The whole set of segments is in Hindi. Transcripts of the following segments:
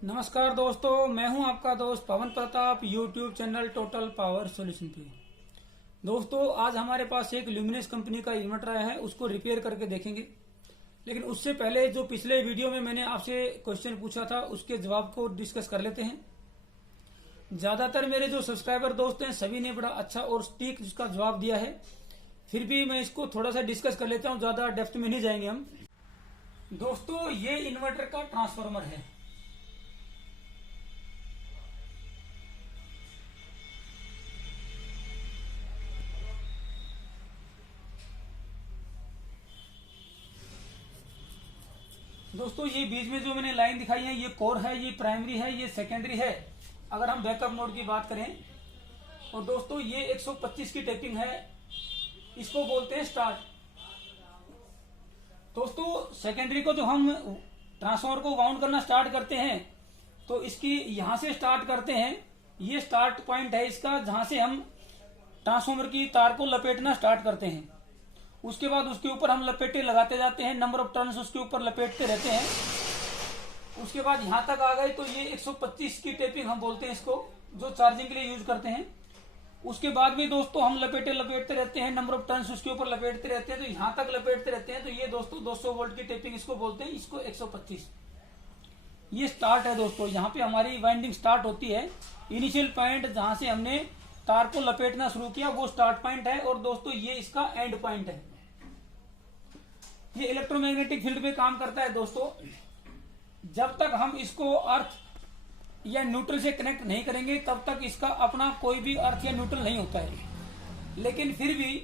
नमस्कार दोस्तों, मैं हूं आपका दोस्त Pawan Pratap, YouTube channel total power solution पे। दोस्तों, आज हमारे पास एक ल्यूमिनस कंपनी का इन्वर्टर आया है, उसको रिपेयर करके देखेंगे। लेकिन उससे पहले जो पिछले वीडियो में मैंने आपसे क्वेश्चन पूछा था, उसके जवाब को डिस्कस कर लेते हैं। ज्यादातर मेरे जो सब्सक्राइबर दोस्त हैं सभी ने बड़ा अच्छा और सटीक उसका जवाब दिया है। फिर भी मैं इसको थोड़ा सा डिस्कस कर लेता हूँ, ज्यादा डेप्थ में नहीं जाएंगे हम। दोस्तों, ये इन्वर्टर का ट्रांसफार्मर है। दोस्तों, ये बीच में जो मैंने लाइन दिखाई है, ये कोर है, ये प्राइमरी है, ये सेकेंडरी है अगर हम बैकअप मोड की बात करें। और दोस्तों, ये 125 की टैपिंग है, इसको बोलते हैं स्टार्ट। दोस्तों, सेकेंडरी को जो हम ट्रांसफार्मर को वाउंड करना स्टार्ट करते हैं तो इसकी यहां से स्टार्ट करते हैं। ये स्टार्ट पॉइंट है इसका, जहां से हम ट्रांसफार्मर की तार को लपेटना स्टार्ट करते हैं। उसके बाद उसके ऊपर हम लपेटे लगाते जाते हैं, नंबर ऑफ टर्न्स उसके ऊपर लपेटते रहते हैं। उसके बाद यहां तक आ गए तो ये 125 की टेपिंग हम बोलते हैं इसको, जो चार्जिंग के लिए यूज करते हैं। उसके बाद भी दोस्तों हम लपेटते रहते हैं, नंबर ऑफ टर्न्स उसके ऊपर लपेटते रहते हैं, तो यहां तक लपेटते रहते हैं। तो ये दोस्तों 200 वोल्ट की टेपिंग इसको बोलते हैं, इसको 125। ये स्टार्ट है दोस्तों, यहाँ पे हमारी वाइंडिंग स्टार्ट होती है। इनिशियल पॉइंट जहां से हमने तार को लपेटना शुरू किया वो स्टार्ट पॉइंट है। और दोस्तों, ये इसका एंड पॉइंट है। ये इलेक्ट्रोमैग्नेटिक फील्ड पे काम करता है दोस्तों। जब तक हम इसको अर्थ या न्यूट्रल से कनेक्ट नहीं करेंगे तब तक इसका अपना कोई भी अर्थ या न्यूट्रल नहीं होता है। लेकिन फिर भी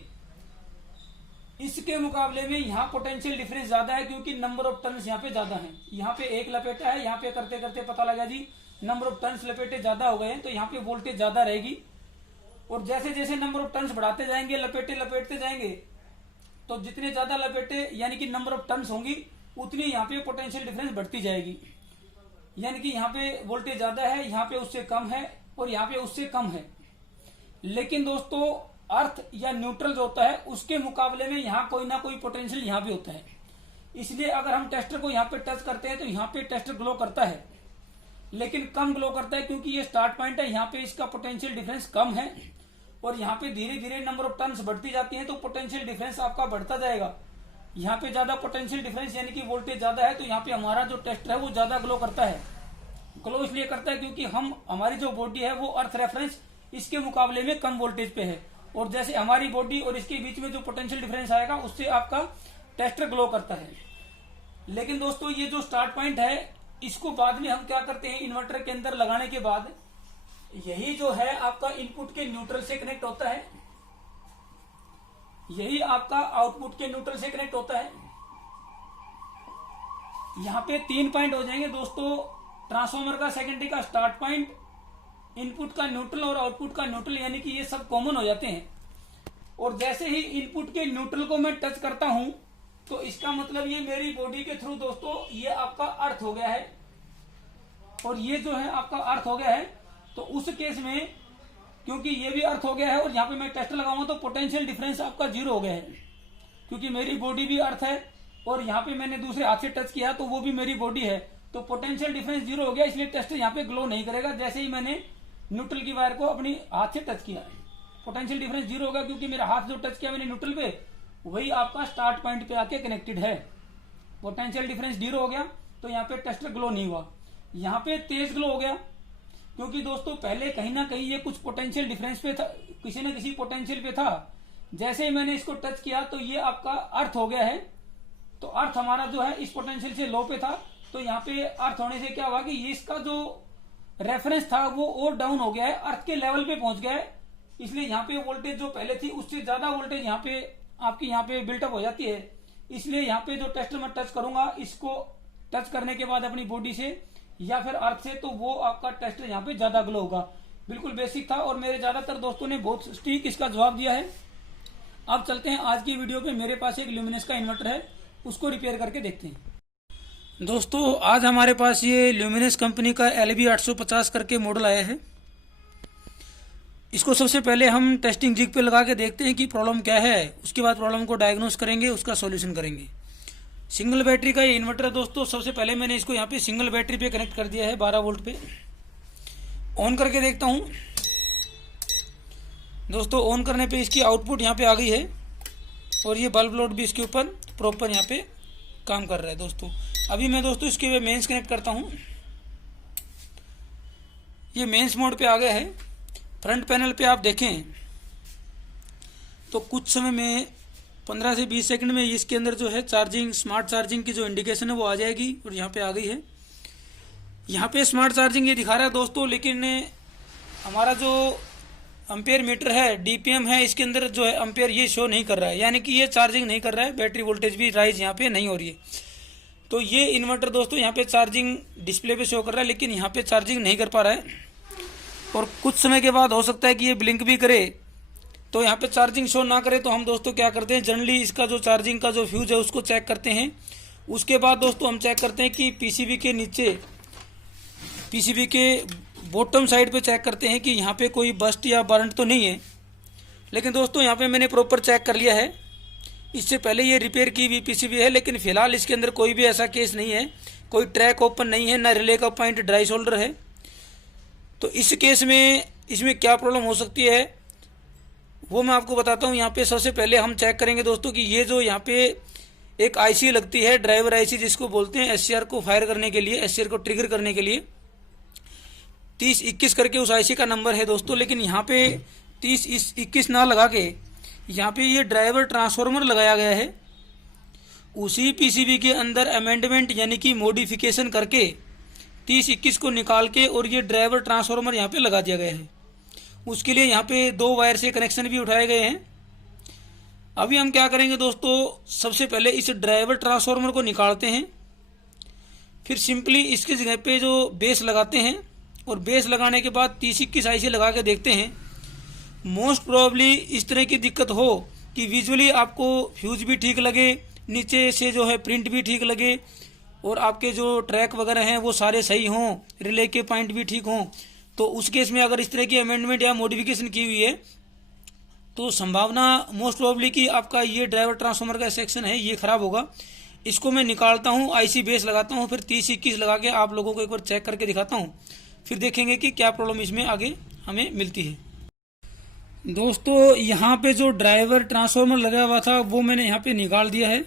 इसके मुकाबले में यहाँ पोटेंशियल डिफरेंस ज्यादा है, क्योंकि नंबर ऑफ टर्न्स यहाँ पे ज्यादा है। यहाँ पे एक लपेटा है, यहाँ पे करते करते पता लगा जी नंबर ऑफ टर्न्स लपेटे ज्यादा हो गए हैं, तो यहाँ पे वोल्टेज ज्यादा रहेगी। और जैसे जैसे नंबर ऑफ टर्न्स बढ़ाते जाएंगे, लपेटते जाएंगे, तो जितने ज्यादा लपेटे यानी कि नंबर ऑफ टर्न्स होंगी उतनी यहाँ पे पोटेंशियल डिफरेंस बढ़ती जाएगी। यानी कि यहाँ पे वोल्टेज ज्यादा है, यहाँ पे उससे कम है, और यहाँ पे उससे कम है। लेकिन दोस्तों, अर्थ या न्यूट्रल जो होता है उसके मुकाबले में यहाँ कोई ना कोई पोटेंशियल यहाँ भी होता है। इसलिए अगर हम टेस्टर को यहाँ पे टच करते हैं तो यहाँ पे टेस्टर ग्लो करता है, लेकिन कम ग्लो करता है, क्योंकि ये स्टार्ट पॉइंट है। यहाँ पे इसका पोटेंशियल डिफरेंस कम है, और यहाँ पे धीरे धीरे नंबर ऑफ टर्न्स बढ़ती जाती है, तो पोटेंशियल डिफरेंस आपका बढ़ता जाएगा। यहाँ पे ज्यादा पोटेंशियल डिफरेंस यानी कि वोल्टेज ज्यादा है, तो यहाँ पे हमारा जो टेस्टर है वो ज्यादा ग्लो करता है। ग्लो इसलिए करता है क्योंकि हमारी जो बॉडी है वो अर्थ रेफरेंस इसके मुकाबले में कम वोल्टेज पे है, और जैसे हमारी बॉडी और इसके बीच में जो पोटेंशियल डिफरेंस आएगा उससे आपका टेस्टर ग्लो करता है। लेकिन दोस्तों, ये जो स्टार्ट पॉइंट है इसको बाद में हम क्या करते हैं, इन्वर्टर के अंदर लगाने के बाद यही जो है आपका इनपुट के न्यूट्रल से कनेक्ट होता है, यही आपका आउटपुट के न्यूट्रल से कनेक्ट होता है। यहाँ पे 3 पॉइंट हो जाएंगे दोस्तों, ट्रांसफार्मर का सेकेंडरी का स्टार्ट पॉइंट, इनपुट का न्यूट्रल और आउटपुट का न्यूट्रल, यानी कि ये सब कॉमन हो जाते हैं। और जैसे ही इनपुट के न्यूट्रल को मैं टच करता हूं तो इसका मतलब ये मेरी बॉडी के थ्रू दोस्तों ये आपका अर्थ हो गया है, और ये जो है आपका अर्थ हो गया है। तो उस केस में क्योंकि ये भी अर्थ हो गया है और यहाँ पे मैं टेस्टर लगाऊंगा तो पोटेंशियल डिफरेंस आपका 0 हो गया है, क्योंकि मेरी बॉडी भी अर्थ है और यहाँ पे मैंने दूसरे हाथ से टच किया तो वो भी मेरी बॉडी है, तो पोटेंशियल डिफरेंस 0 हो गया। इसलिए टेस्टर यहाँ पे ग्लो नहीं करेगा। जैसे ही मैंने न्यूट्रल की वायर को अपनी हाथ से टच किया, पोटेंशियल डिफरेंस 0 होगा, क्योंकि मेरा हाथ जो टच किया मैंने न्यूट्रल पे वही आपका स्टार्ट पॉइंट पे आके कनेक्टेड है। पोटेंशियल डिफरेंस 0 हो गया, तो यहाँ पे टेस्टर ग्लो नहीं हुआ। यहाँ पे तेज ग्लो हो गया, क्योंकि दोस्तों पहले कहीं ना कहीं ये कुछ पोटेंशियल डिफरेंस पे था, किसी न किसी पोटेंशियल पे था। जैसे ही मैंने इसको टच किया तो ये आपका अर्थ हो गया है। तो अर्थ हमारा जो है इस पोटेंशियल से लो पे था, तो यहाँ पे अर्थ होने से क्या हुआ कि ये इसका जो रेफरेंस था वो और डाउन हो गया है, अर्थ के लेवल पे पहुंच गया है। इसलिए यहाँ पे वोल्टेज जो पहले थी उससे ज्यादा वोल्टेज यहाँ पे आपकी यहाँ पे बिल्टअप हो जाती है। इसलिए यहाँ पे जो टेस्टर मैं टच करूंगा, इसको टच करने के बाद अपनी बॉडी से या फिर अर्थ से, तो वो आपका टेस्टर यहाँ पे ज्यादा ग्लो होगा। बिल्कुल बेसिक था, और मेरे ज्यादातर दोस्तों ने बहुत सटीक इसका जवाब दिया है। अब चलते हैं आज की वीडियो पे। मेरे पास एक ल्यूमिनस का इन्वर्टर है, उसको रिपेयर करके देखते हैं। दोस्तों, आज हमारे पास ये ल्यूमिनस कंपनी का LB 850 करके मॉडल आया है। इसको सबसे पहले हम टेस्टिंग जिग पे लगा के देखते हैं कि प्रॉब्लम क्या है। उसके बाद प्रॉब्लम को डायग्नोस करेंगे, उसका सॉल्यूशन करेंगे। सिंगल बैटरी का ये इन्वर्टर है दोस्तों। सबसे पहले मैंने इसको यहाँ पे सिंगल बैटरी पे कनेक्ट कर दिया है 12 वोल्ट पे। ऑन करके देखता हूँ दोस्तों। ऑन करने पे इसकी आउटपुट यहाँ पे आ गई है और ये बल्ब लोड भी इसके ऊपर प्रॉपर यहाँ पे काम कर रहा है दोस्तों। अभी मैं दोस्तों इसके मेंस कनेक्ट करता हूँ। ये मेंस मोड पे आ गया है। फ्रंट पैनल पे आप देखें तो कुछ समय में 15 से 20 सेकंड में इसके अंदर जो है चार्जिंग, स्मार्ट चार्जिंग की जो इंडिकेशन है वो आ जाएगी और यहाँ पे आ गई है। यहाँ पे स्मार्ट चार्जिंग ये दिखा रहा है दोस्तों, लेकिन हमारा जो एम्पेयर मीटर है, डीपीएम है, इसके अंदर जो है एम्पेयर ये शो नहीं कर रहा है, यानी कि ये चार्जिंग नहीं कर रहा है। बैटरी वोल्टेज भी राइज यहाँ पे नहीं हो रही है। तो ये इन्वर्टर दोस्तों यहाँ पे चार्जिंग डिस्प्ले पे शो कर रहा है, लेकिन यहाँ पे चार्जिंग नहीं कर पा रहा है। और कुछ समय के बाद हो सकता है कि ये ब्लिंक भी करे, तो यहाँ पे चार्जिंग शो ना करे तो हम दोस्तों क्या करते हैं, जनरली इसका जो चार्जिंग का जो फ्यूज है उसको चेक करते हैं। उसके बाद दोस्तों हम चेक करते हैं कि पीसीबी के नीचे, पीसीबी के बॉटम साइड पे चेक करते हैं कि यहाँ पे कोई बस्ट या बर्न तो नहीं है। लेकिन दोस्तों यहाँ पे मैंने प्रॉपर चेक कर लिया है। इससे पहले ये रिपेयर की हुई पीसीबी है, लेकिन फिलहाल इसके अंदर कोई भी ऐसा केस नहीं है, कोई ट्रैक ओपन नहीं है, ना रिले का पॉइंट ड्राई शोल्डर है। तो इस केस में इसमें क्या प्रॉब्लम हो सकती है वो मैं आपको बताता हूँ। यहाँ पे सबसे पहले हम चेक करेंगे दोस्तों कि ये जो यहाँ पे एक आईसी लगती है, ड्राइवर आईसी जिसको बोलते हैं, एससीआर को फायर करने के लिए, एससीआर को ट्रिगर करने के लिए 3021 करके उस आईसी का नंबर है दोस्तों। लेकिन यहाँ पे 3021 ना लगा के यहाँ पे ये ड्राइवर ट्रांसफार्मर लगाया गया है। उसी पीसीबी के अंदर अमेंडमेंट यानी कि मॉडिफिकेशन करके 3021 को निकाल के और ये ड्राइवर ट्रांसफार्मर यहाँ पे लगा दिया गया है। उसके लिए यहाँ पे 2 वायर से कनेक्शन भी उठाए गए हैं। अभी हम क्या करेंगे दोस्तों, सबसे पहले इस ड्राइवर ट्रांसफार्मर को निकालते हैं, फिर सिंपली इसकी जगह पे जो बेस लगाते हैं और बेस लगाने के बाद 3021 आईसी लगा के देखते हैं। मोस्ट प्रोबेबली इस तरह की दिक्कत हो कि विजुअली आपको फ्यूज भी ठीक लगे, नीचे से जो है प्रिंट भी ठीक लगे और आपके जो ट्रैक वगैरह हैं वो सारे सही हों, रिले के पॉइंट भी ठीक हों। तो उस केस में अगर इस तरह की अमेंडमेंट या मॉडिफिकेशन की हुई है तो संभावना मोस्ट प्रोबेबली कि आपका ये ड्राइवर ट्रांसफार्मर का सेक्शन है ये खराब होगा। इसको मैं निकालता हूँ, आईसी बेस लगाता हूँ, फिर 3021 लगा के आप लोगों को एक बार चेक करके दिखाता हूँ, फिर देखेंगे कि क्या प्रॉब्लम इसमें आगे हमें मिलती है। दोस्तों यहाँ पे जो ड्राइवर ट्रांसफार्मर लगा हुआ था वो मैंने यहाँ पे निकाल दिया है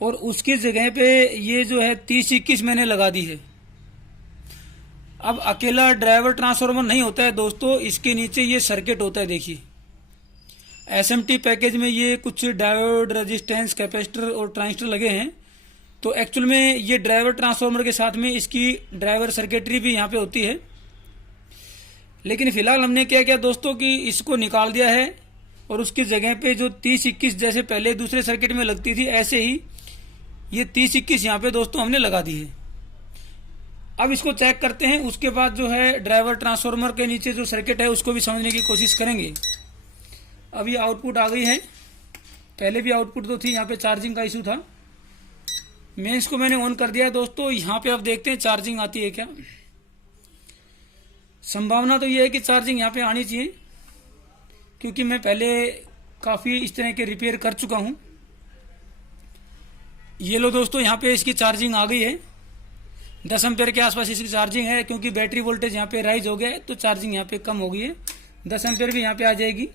और उसकी जगह पे ये जो है 3021 मैंने लगा दी है। अब अकेला ड्राइवर ट्रांसफार्मर नहीं होता है दोस्तों, इसके नीचे ये सर्किट होता है। देखिए एसएमटी पैकेज में ये कुछ डायोड, रेजिस्टेंस, कैपेसिटर और ट्रांजिस्टर लगे हैं। तो एक्चुअल में ये ड्राइवर ट्रांसफार्मर के साथ में इसकी ड्राइवर सर्किटरी भी यहाँ पे होती है। लेकिन फिलहाल हमने क्या किया दोस्तों कि इसको निकाल दिया है और उसकी जगह पे जो 3021 जैसे पहले दूसरे सर्किट में लगती थी ऐसे ही ये 3021 यहाँ पे दोस्तों हमने लगा दी है। अब इसको चेक करते हैं, उसके बाद जो है ड्राइवर ट्रांसफार्मर के नीचे जो सर्किट है उसको भी समझने की कोशिश करेंगे। अब ये आउटपुट आ गई है, पहले भी आउटपुट तो थी, यहाँ पे चार्जिंग का इशू था। मेंस को मैंने ऑन कर दिया है दोस्तों। यहाँ पे अब देखते हैं चार्जिंग आती है क्या। संभावना तो ये है कि चार्जिंग यहाँ पे आनी चाहिए, क्योंकि मैं पहले काफ़ी इस तरह के रिपेयर कर चुका हूँ। ये लो दोस्तों, यहाँ पे इसकी चार्जिंग आ गई है, 10 एम्पेयर के आसपास इसकी चार्जिंग है। क्योंकि बैटरी वोल्टेज यहाँ पे राइज हो गया है तो चार्जिंग यहाँ पे कम हो गई है, 10 एम्पेयर भी यहाँ पे आ जाएगी।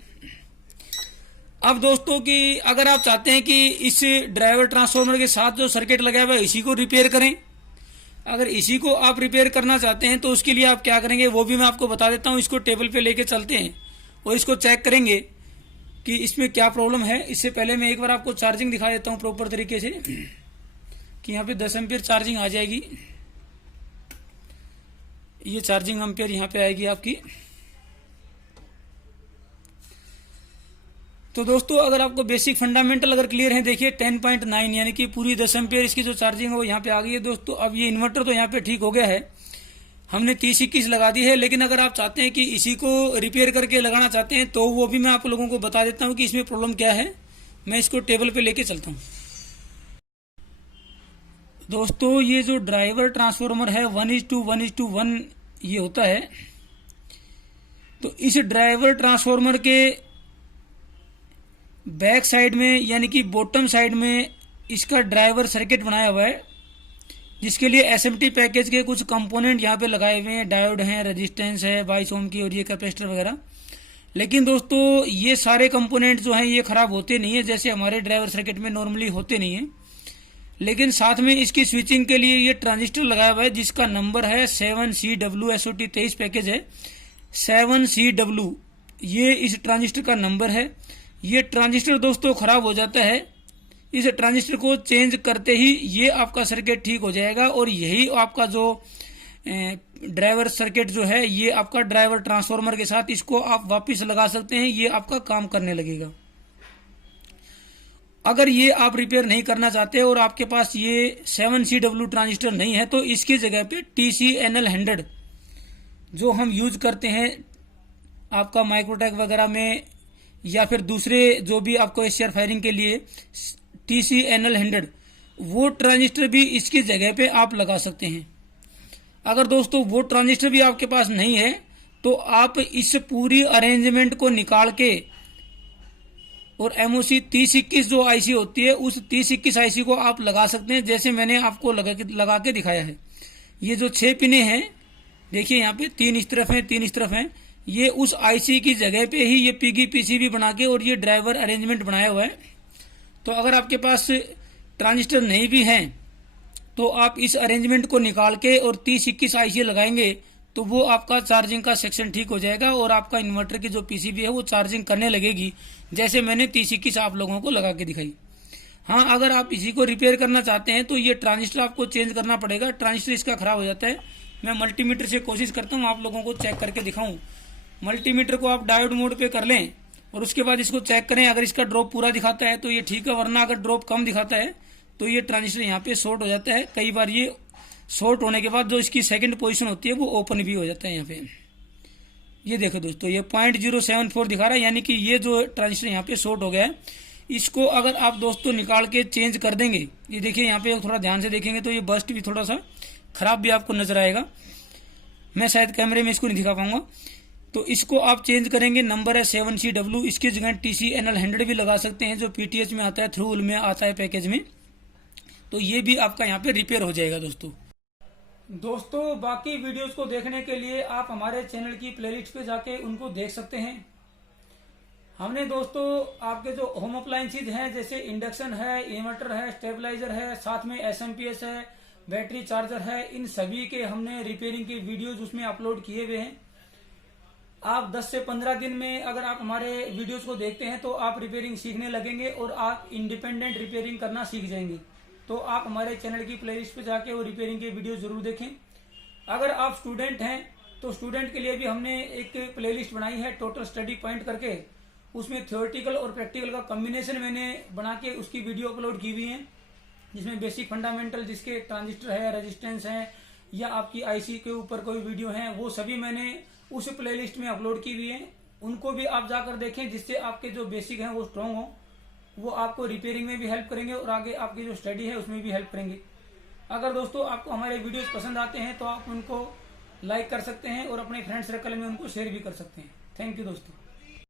अब दोस्तों कि अगर आप चाहते हैं कि इस ड्राइवर ट्रांसफार्मर के साथ जो सर्किट लगा हुआ है इसी को रिपेयर करें, अगर इसी को आप रिपेयर करना चाहते हैं तो उसके लिए आप क्या करेंगे वो भी मैं आपको बता देता हूँ। इसको टेबल पे लेके चलते हैं और इसको चेक करेंगे कि इसमें क्या प्रॉब्लम है। इससे पहले मैं एक बार आपको चार्जिंग दिखा देता हूँ प्रॉपर तरीके से कि यहाँ पे 10 एम्पेयर चार्जिंग आ जाएगी। ये चार्जिंग एम्पेयर यहाँ पे आएगी आपकी। तो दोस्तों अगर आपको बेसिक फंडामेंटल अगर क्लियर है, देखिए 10.9 यानी कि पूरी 10 एम्पेयर इसकी जो चार्जिंग है वो यहाँ पे आ गई है दोस्तों। अब ये इन्वर्टर तो यहाँ पे ठीक हो गया है, हमने 3021 लगा दी है। लेकिन अगर आप चाहते हैं कि इसी को रिपेयर करके लगाना चाहते हैं तो वो भी मैं आप लोगों को बता देता हूँ कि इसमें प्रॉब्लम क्या है। मैं इसको टेबल पे लेके चलता हूँ। दोस्तों ये जो ड्राइवर ट्रांसफार्मर है 1:1:1 ये होता है। तो इस ड्राइवर ट्रांसफार्मर के बैक साइड में यानी कि बॉटम साइड में इसका ड्राइवर सर्किट बनाया हुआ है, जिसके लिए एसएमटी पैकेज के कुछ कंपोनेंट यहाँ पे लगाए हुए हैं। डायोड हैं, रेजिस्टेंस है 22 ओम की और ये कैपेसिटर वगैरह। लेकिन दोस्तों ये सारे कंपोनेंट जो हैं ये खराब होते नहीं है, जैसे हमारे ड्राइवर सर्किट में नॉर्मली होते नहीं है। लेकिन साथ में इसकी स्विचिंग के लिए ये ट्रांजिस्टर लगाया हुआ है, जिसका नंबर है 7CW SOT 23 पैकेज है 7CW, ये इस ट्रांजिस्टर का नंबर है। ये ट्रांजिस्टर दोस्तों खराब हो जाता है, इस ट्रांजिस्टर को चेंज करते ही ये आपका सर्किट ठीक हो जाएगा और यही आपका जो ड्राइवर सर्किट जो है ये आपका ड्राइवर ट्रांसफार्मर के साथ इसको आप वापस लगा सकते हैं, ये आपका काम करने लगेगा। अगर ये आप रिपेयर नहीं करना चाहते और आपके पास ये 7CW ट्रांजिस्टर नहीं है तो इसकी जगह पे TCNL100 जो हम यूज करते हैं आपका माइक्रोटेक वगैरह में या फिर दूसरे जो भी आपको एससीआर फायरिंग के लिए TCNL100 वो ट्रांजिस्टर भी इसकी जगह पे आप लगा सकते हैं। अगर दोस्तों वो ट्रांजिस्टर भी आपके पास नहीं है तो आप इस पूरी अरेंजमेंट को निकाल के और MOC 3021 जो आईसी होती है उस 3021 आईसी को आप लगा सकते हैं, जैसे मैंने आपको लगा के दिखाया है। ये जो 6 पिने हैं देखिए यहाँ पे 3 इस तरफ हैं 3 इस तरफ हैं, ये उस आईसी की जगह पे ही ये PCB बना के और ये ड्राइवर अरेंजमेंट बनाया हुआ है। तो अगर आपके पास ट्रांजिस्टर नहीं भी हैं तो आप इस अरेंजमेंट को निकाल के और 3021 आईसी लगाएंगे तो वो आपका चार्जिंग का सेक्शन ठीक हो जाएगा और आपका इन्वर्टर की जो पीसीबी है वो चार्जिंग करने लगेगी, जैसे मैंने 3021 आप लोगों को लगा के दिखाई। हाँ, अगर आप इसी को रिपेयर करना चाहते हैं तो ये ट्रांजिस्टर आपको चेंज करना पड़ेगा, ट्रांजिस्टर इसका खराब हो जाता है। मैं मल्टीमीटर से कोशिश करता हूँ आप लोगों को चेक करके दिखाऊं। मल्टीमीटर को आप डायोड मोड पे कर लें और उसके बाद इसको चेक करें, अगर इसका ड्रॉप पूरा दिखाता है तो ये ठीक है, वरना अगर ड्रॉप कम दिखाता है तो ये ट्रांजिस्टर यहाँ पे शॉर्ट हो जाता है। कई बार ये शॉर्ट होने के बाद जो इसकी सेकंड पोजीशन होती है वो ओपन भी हो जाता है। यहाँ पे ये देखो दोस्तों ये 0.074 दिखा रहा है, यानी कि ये जो ट्रांजिस्टर यहाँ पे शॉर्ट हो गया है। इसको अगर आप दोस्तों निकाल के चेंज कर देंगे, ये देखिए यहाँ पे थोड़ा ध्यान से देखेंगे तो ये बस्ट भी थोड़ा सा खराब भी आपको नजर आएगा। मैं शायद कैमरे में इसको नहीं दिखा पाऊंगा। तो इसको आप चेंज करेंगे, नंबर है 7CW, इसकी जगह TCNL100 भी लगा सकते हैं जो PTH में आता है, थ्रू में आता है पैकेज में। तो ये भी आपका यहाँ पे रिपेयर हो जाएगा। दोस्तों बाकी वीडियोस को देखने के लिए आप हमारे चैनल की प्लेलिस्ट पे जाके उनको देख सकते हैं। हमने दोस्तों आपके जो होम अप्लायंसेज हैं जैसे इंडक्शन है, इन्वर्टर है, स्टेबलाइजर है, साथ में SMPS है, बैटरी चार्जर है, इन सभी के हमने रिपेयरिंग के वीडियोज उसमें अपलोड किए हुए हैं। आप 10 से 15 दिन में अगर आप हमारे वीडियोस को देखते हैं तो आप रिपेयरिंग सीखने लगेंगे और आप इंडिपेंडेंट रिपेयरिंग करना सीख जाएंगे। तो आप हमारे चैनल की प्लेलिस्ट पे जाके वो रिपेयरिंग के वीडियो जरूर देखें। अगर आप स्टूडेंट हैं तो स्टूडेंट के लिए भी हमने एक प्लेलिस्ट बनाई है टोटल स्टडी पॉइंट करके, उसमें थ्योरेटिकल और प्रैक्टिकल का कॉम्बिनेशन मैंने बना के उसकी वीडियो अपलोड की हुई है, जिसमें बेसिक फंडामेंटल जिसके ट्रांजिस्टर है, रेजिस्टेंस है या आपकी आईसी के ऊपर कोई वीडियो है वो सभी मैंने उस प्लेलिस्ट में अपलोड की हुई है। उनको भी आप जाकर देखें, जिससे आपके जो बेसिक हैं वो स्ट्रांग हो, वो आपको रिपेयरिंग में भी हेल्प करेंगे और आगे आपकी जो स्टडी है उसमें भी हेल्प करेंगे। अगर दोस्तों आपको हमारे वीडियोस पसंद आते हैं तो आप उनको लाइक कर सकते हैं और अपने फ्रेंड सर्कल में उनको शेयर भी कर सकते हैं। थैंक यू दोस्तों।